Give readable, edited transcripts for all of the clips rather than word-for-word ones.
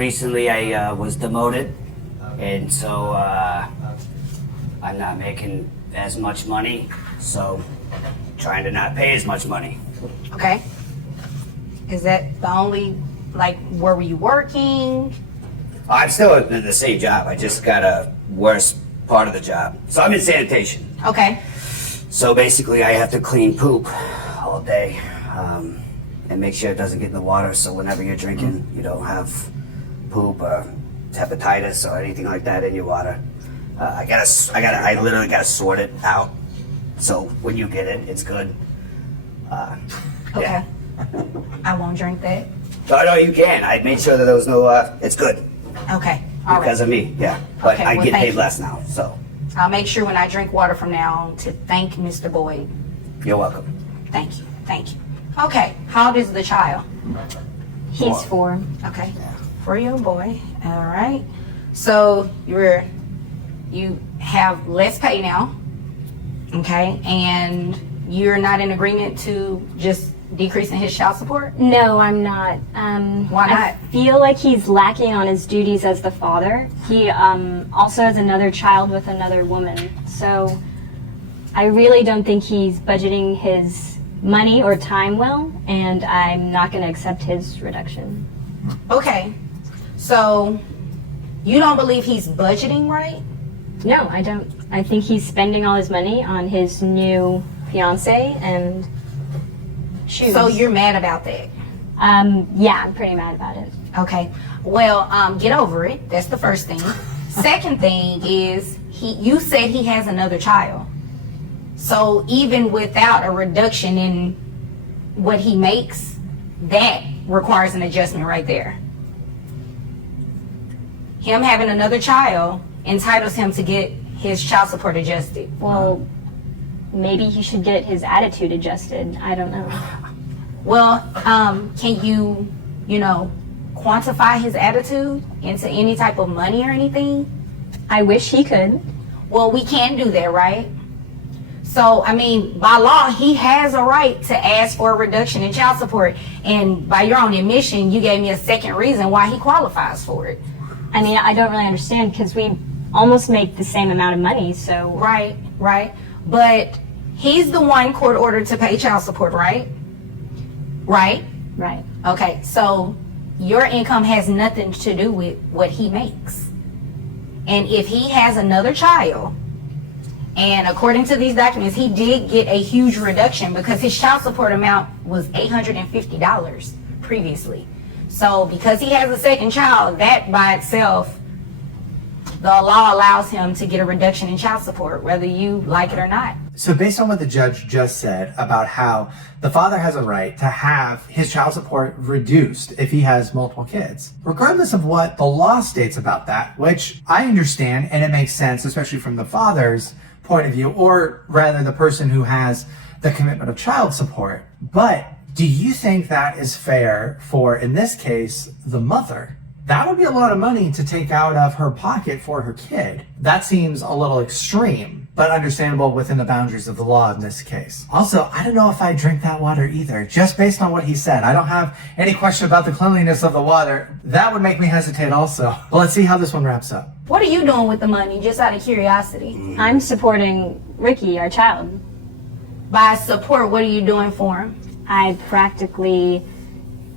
recently I was demoted, and so I'm not making as much money, so trying to not pay as much money. Okay. Is that the only, like, where were you working? I'm still in the same job. I just got a worse part of the job. So I'm in sanitation. Okay. So basically I have to clean poop all day and make sure it doesn't get in the water, so whenever you're drinking, you don't have poop or hepatitis or anything like that in your water. I literally gotta sort it out, so when you get it, it's good. Okay. Yeah. I won't drink that. Oh, no, you can. I made sure that there was no, it's good. Okay. All right. Because of me, yeah. But Okay, I well, get thank paid you. less now, so I'll make sure when I drink water from now on to thank Mr. Boyd. you're welcome. Thank you. Thank you. Okay. How old is the child? He's 4. Okay. 4-year-old boy. All right. So you have less pay now. Okay. And you're not in agreement to just decreasing his child support? No, I'm not. Why not? I feel like he's lacking on his duties as the father. He also has another child with another woman. So I really don't think he's budgeting his money or time well, and I'm not going to accept his reduction. Okay. So you don't believe he's budgeting right? No, I don't. I think he's spending all his money on his new fiance and shoes. So you're mad about that? Yeah, I'm pretty mad about it. Okay. Well, get over it. That's the first thing. Second thing is you said he has another child. So even without a reduction in what he makes, that requires an adjustment right there. Him having another child entitles him to get his child support adjusted. Well, maybe he should get his attitude adjusted. I don't know. Well, can you quantify his attitude into any type of money or anything? I wish he could. Well, we can do that, right? So, I mean, by law, he has a right to ask for a reduction in child support. And by your own admission, you gave me a second reason why he qualifies for it. I mean, I don't really understand because we almost make the same amount of money, so... Right. But he's the one court ordered to pay child support, right? Right? Right. Okay, so your income has nothing to do with what he makes. And if he has another child, and according to these documents, he did get a huge reduction because his child support amount was $850 previously. So because he has a second child, that by itself, the law allows him to get a reduction in child support, whether you like it or not. So based on what the judge just said about how the father has a right to have his child support reduced if he has multiple kids, regardless of what the law states about that, which I understand and it makes sense, especially from the father's point of view, or rather the person who has the commitment of child support. But do you think that is fair for, in this case, the mother? That would be a lot of money to take out of her pocket for her kid. That seems a little extreme, but understandable within the boundaries of the law in this case. Also, I don't know if I drink that water either, just based on what he said. I don't have any question about the cleanliness of the water. That would make me hesitate also. But let's see how this one wraps up. What are you doing with the money, just out of curiosity? I'm supporting Ricky, our child. By support, what are you doing for him? I practically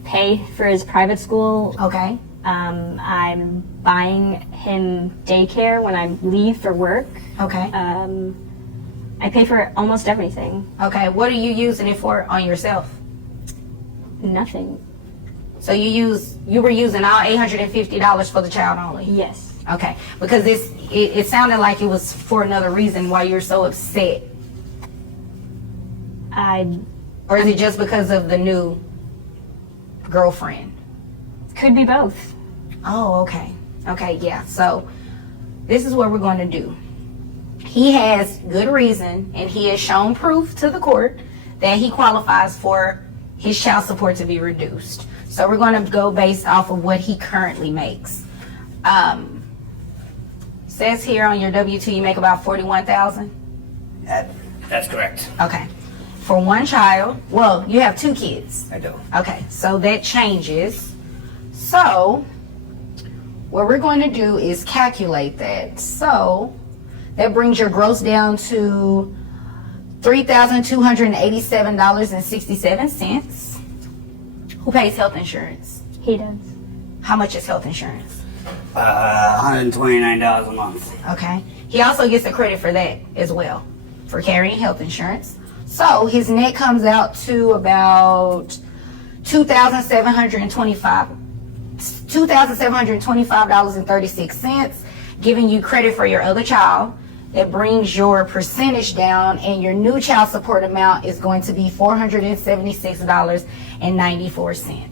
pay for his private school. Okay. I'm buying him daycare when I leave for work. Okay. I pay for almost everything. Okay. What are you using it for on yourself? Nothing. So you were using all $850 for the child only? Yes. Okay. Because it sounded like it was for another reason why you're so upset. Or is it just because of the new girlfriend? Could be both. Oh, okay. Okay, yeah. So this is what we're going to do. He has good reason, and he has shown proof to the court that he qualifies for his child support to be reduced. So we're going to go based off of what he currently makes. Says here on your W-2 you make about $41,000. That's correct. Okay. For one child, well, you have 2 kids. I do. Okay, so that changes. So what we're going to do is calculate that. So that brings your gross down to $3,287.67. Who pays health insurance? He does. How much is health insurance? $129 a month. Okay. He also gets a credit for that as well, for carrying health insurance. So his net comes out to about $2,725.36, giving you credit for your other child. That brings your percentage down, and your new child support amount is going to be $476.94.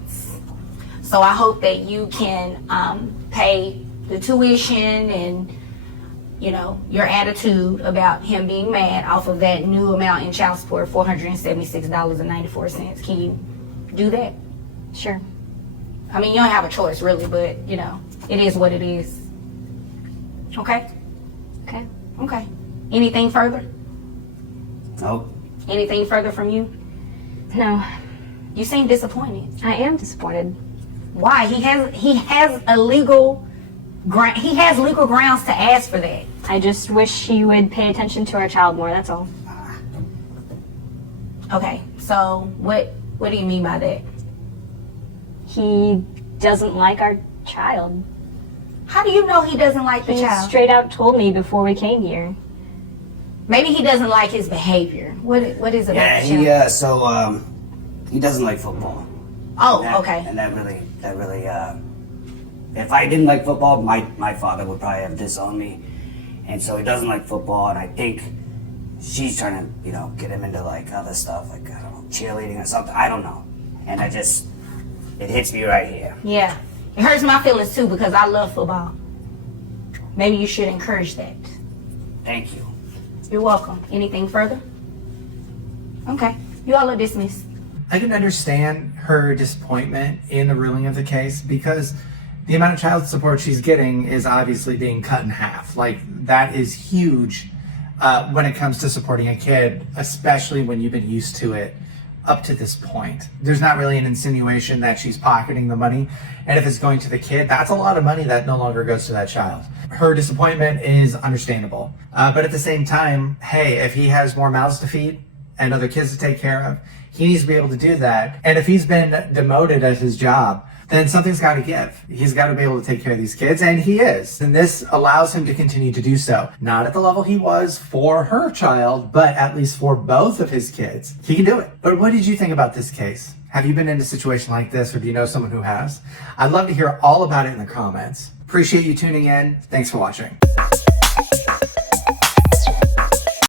So I hope that you can pay the tuition and, you know, your attitude about him being mad off of that new amount in child support, $476.94. Can you do that? Sure. I mean, you don't have a choice really, but, you know, it is what it is. Okay? Okay. Okay. Anything further? Nope. Anything further from you? No, You seem disappointed. I am disappointed. Why? He has legal grounds to ask for that. I just wish he would pay attention to our child more, that's all. Okay. So what do you mean by that? He doesn't like our child. How do you know he doesn't like the He child? straight out told me before we came here. Maybe he doesn't like his behavior. What is it Yeah, about the child? he doesn't like football. Oh, That- okay. And that really, if I didn't like football, my father would probably have disowned me. And so he doesn't like football, and I think she's trying to, you know, get him into like other stuff, like, I don't know, cheerleading or something. I don't know. And it hits me right here. Yeah. It hurts my feelings too because I love football. Maybe you should encourage that. Thank you. You're welcome. Anything further? Okay. You all are dismissed. I can understand her disappointment in the ruling of the case because the amount of child support she's getting is obviously being cut in half. Like, that is huge when it comes to supporting a kid, especially when you've been used to it up to this point. There's not really an insinuation that she's pocketing the money, and if it's going to the kid, that's a lot of money that no longer goes to that child. Her disappointment is understandable, but at the same time, hey, if he has more mouths to feed and other kids to take care of, he needs to be able to do that. And if he's been demoted at his job, then something's got to give. He's got to be able to take care of these kids, and he is. And this allows him to continue to do so. Not at the level he was for her child, but at least for both of his kids. He can do it. But what did you think about this case? Have you been in a situation like this, or do you know someone who has? I'd love to hear all about it in the comments. Appreciate you tuning in. Thanks for watching.